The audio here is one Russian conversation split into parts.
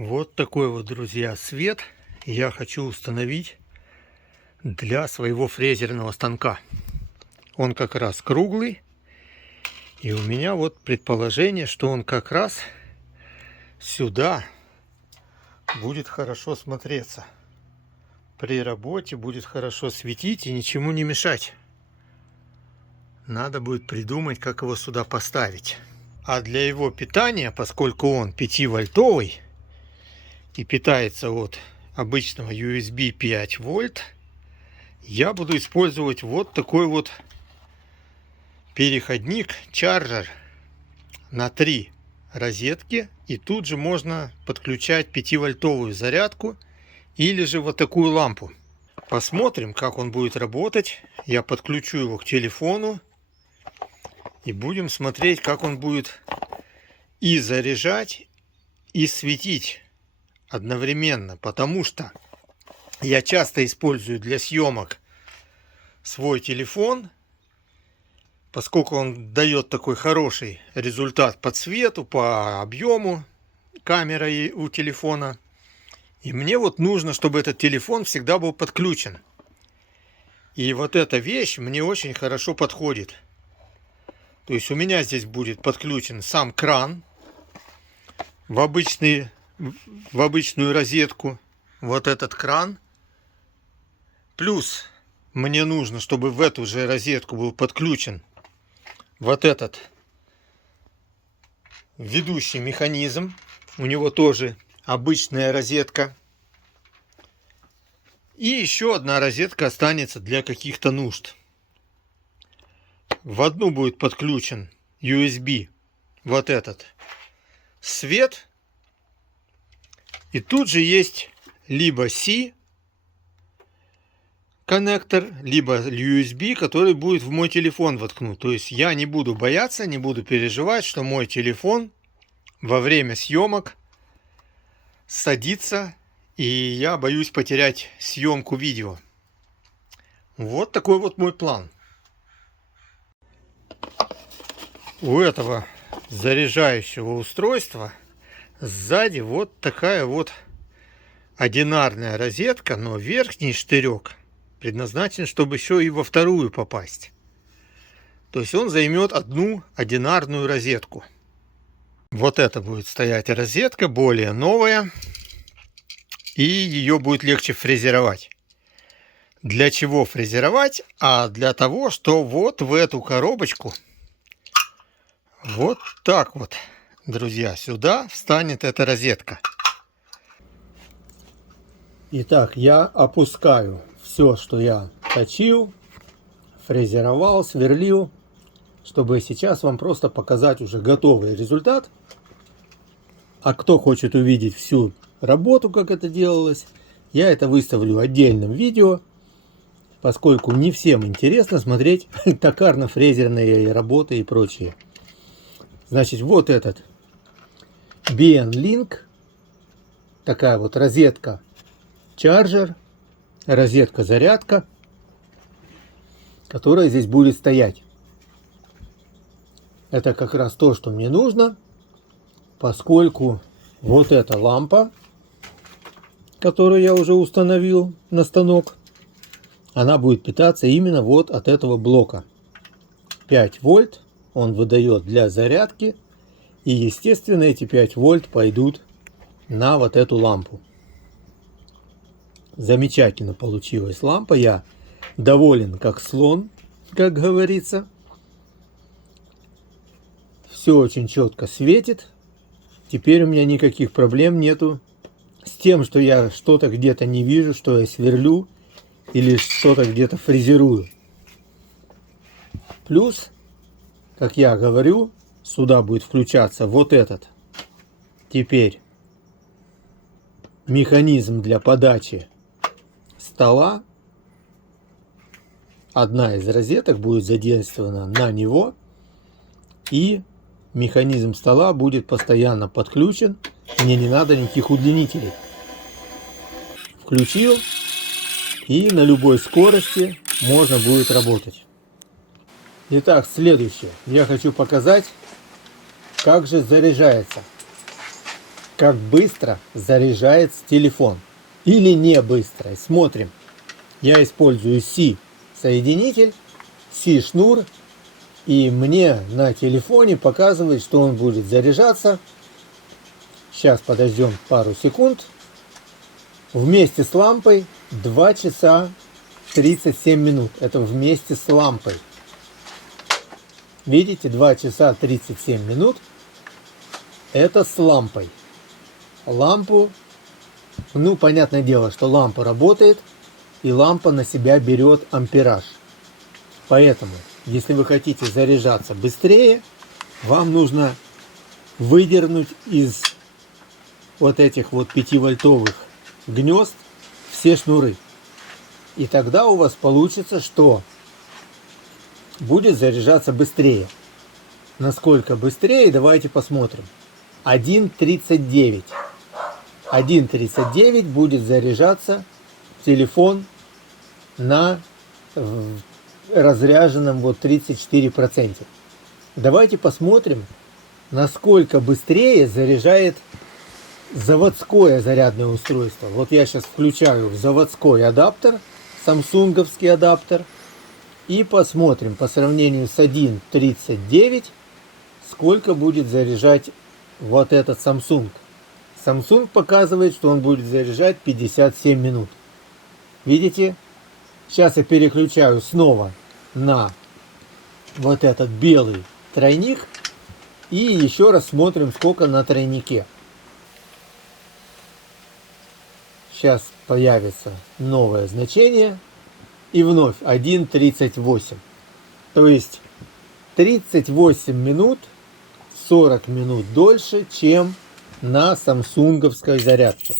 Вот такой вот, друзья, свет я хочу установить для своего фрезерного станка. Он как раз круглый. И у меня вот предположение, что он как раз сюда будет хорошо смотреться. При работе будет хорошо светить и ничему не мешать. Надо будет придумать, как его сюда поставить. А для его питания, поскольку он 5-вольтовый и питается от обычного USB 5 вольт, я буду использовать вот такой вот переходник чарджер на 3 розетки. И тут же можно подключать 5-вольтовую зарядку или же вот такую лампу. Посмотрим, как он будет работать. Я подключу его к телефону и будем смотреть, как он будет и заряжать, и светить одновременно. Потому что я часто использую для съемок свой телефон, поскольку он дает такой хороший результат по цвету, по объему камеры у телефона. И мне вот нужно, чтобы этот телефон всегда был подключен. И вот эта вещь мне очень хорошо подходит. То есть у меня здесь будет подключен сам кран в обычную розетку. Вот этот кран. Плюс мне нужно, чтобы в эту же розетку был подключен вот этот ведущий механизм. У него тоже обычная розетка. И еще одна розетка останется для каких-то нужд. В одну будет подключен USB вот этот свет. И тут же есть либо C коннектор, либо USB, который будет в мой телефон воткнут. То есть я не буду бояться, не буду переживать, что мой телефон во время съемок садится, и я боюсь потерять съемку видео. Вот такой вот мой план. У этого заряжающего устройства сзади вот такая вот одинарная розетка, но верхний штырек предназначен, чтобы еще и во вторую попасть. То есть он займет одну одинарную розетку. Вот это будет стоять розетка, более новая, и ее будет легче фрезеровать. Для чего фрезеровать? А для того, что вот в эту коробочку вот так вот, друзья, сюда встанет эта розетка. Итак, я опускаю все, что я точил, фрезеровал, сверлил, чтобы сейчас вам просто показать уже готовый результат. А кто хочет увидеть всю работу, как это делалось, я это выставлю отдельным видео, поскольку не всем интересно смотреть токарно-фрезерные работы и прочее. Значит, вот этот BN-Link, такая вот розетка чарджер, розетка зарядка, которая здесь будет стоять. Это как раз то, что мне нужно, поскольку вот эта лампа, которую я уже установил на станок, она будет питаться именно вот от этого блока. 5 вольт он выдает для зарядки, и естественно эти 5 вольт пойдут на вот эту лампу. Замечательно получилась лампа, я доволен как слон, как говорится. Все очень четко светит. Теперь у меня никаких проблем нету с тем, что я что-то где-то не вижу, что я сверлю или что-то где-то фрезерую. Плюс, как я говорю, сюда будет включаться вот этот теперь механизм для подачи стола. Одна из розеток будет задействована на него, и механизм стола будет постоянно подключен. Мне не надо никаких удлинителей. Включил, и на любой скорости можно будет работать. Итак, следующее. Я хочу показать, как же заряжается. как быстро заряжается телефон. Или не быстро. Смотрим. Я использую C соединитель, C шнур. И мне на телефоне показывает, что он будет заряжаться. Сейчас подождем пару секунд. Вместе с лампой 2 часа 37 минут. Это вместе с лампой. Видите, 2 часа 37 минут. Это с лампой. Лампу, ну, понятное дело, что лампа работает, и лампа на себя берет ампераж. Поэтому, если вы хотите заряжаться быстрее, вам нужно выдернуть из вот этих вот 5-вольтовых гнезд все шнуры. И тогда у вас получится, что будет заряжаться быстрее. Насколько быстрее, давайте посмотрим. 1,39. 1,39 будет заряжаться телефон на разряженном вот 34%. Давайте посмотрим, насколько быстрее заряжает заводское зарядное устройство. Вот я сейчас включаю в заводской адаптер, самсунговский адаптер, и посмотрим по сравнению с 1,39, сколько будет заряжать вот этот Samsung. Samsung показывает, что он будет заряжать 57 минут. Видите? Сейчас я переключаю снова на вот этот белый тройник. И еще раз смотрим, сколько на тройнике. Сейчас появится новое значение. И вновь 1,38. То есть 38 минут, 40 минут дольше, чем на самсунговской зарядке.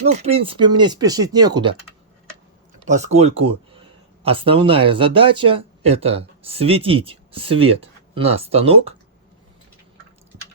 Ну, в принципе, мне спешить некуда, поскольку основная задача это светить свет на станок,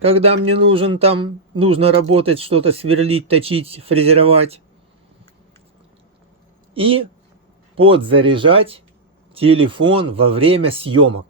когда мне нужно работать, что-то сверлить, точить, фрезеровать, и подзаряжать телефон во время съемок.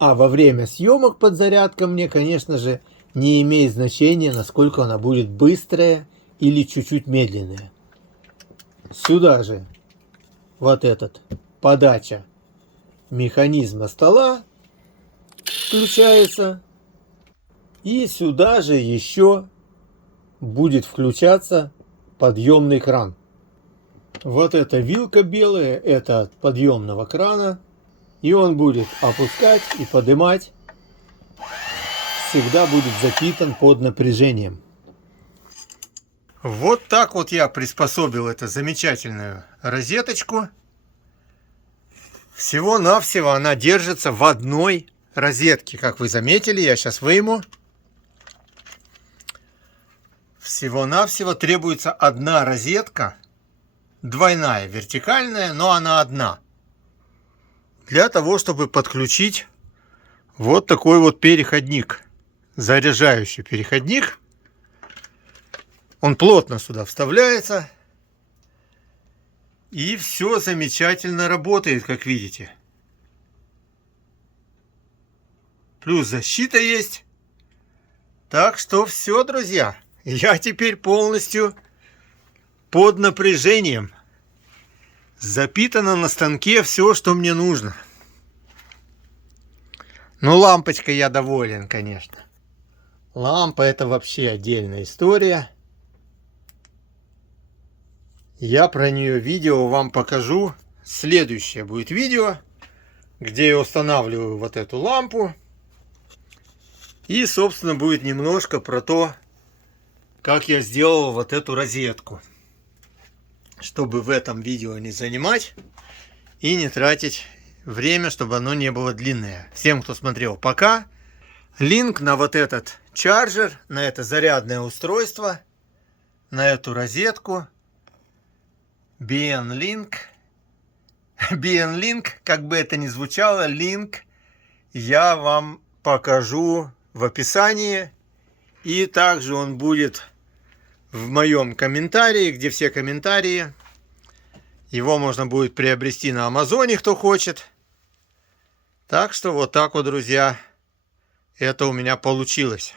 А во время съемок подзарядка мне, конечно же, не имеет значения, насколько она будет быстрая или чуть-чуть медленная. Сюда же вот этот подача механизма стола включается. И сюда же еще будет включаться подъемный кран. Вот эта вилка белая, это от подъемного крана. И он будет опускать и поднимать. Всегда будет запитан под напряжением. Вот так вот я приспособил эту замечательную розеточку. Всего-навсего она держится в одной розетке. Как вы заметили, я сейчас выйму. Всего-навсего требуется одна розетка. Двойная, вертикальная, но она одна. Для того, чтобы подключить вот такой вот переходник. Заряжающий переходник. Он плотно сюда вставляется. И все замечательно работает, как видите. Плюс защита есть. Так что все, друзья. Я теперь полностью под напряжением. Запитано на станке все, что мне нужно. Ну, лампочкой я доволен, конечно. Лампа — это вообще отдельная история. Я про нее видео вам покажу. Следующее будет видео, где я устанавливаю вот эту лампу. И, собственно, будет немножко про то, как я сделал вот эту розетку. Чтобы в этом видео не занимать и не тратить время, чтобы оно не было длинное. Всем, кто смотрел, пока. Линк на вот этот чарджер, на это зарядное устройство, на эту розетку, BeNLink, как бы это ни звучало, линк я вам покажу в описании. И также он будет в моем комментарии, где все комментарии. Его можно будет приобрести на Амазоне, кто хочет. Так что вот так вот, друзья, это у меня получилось.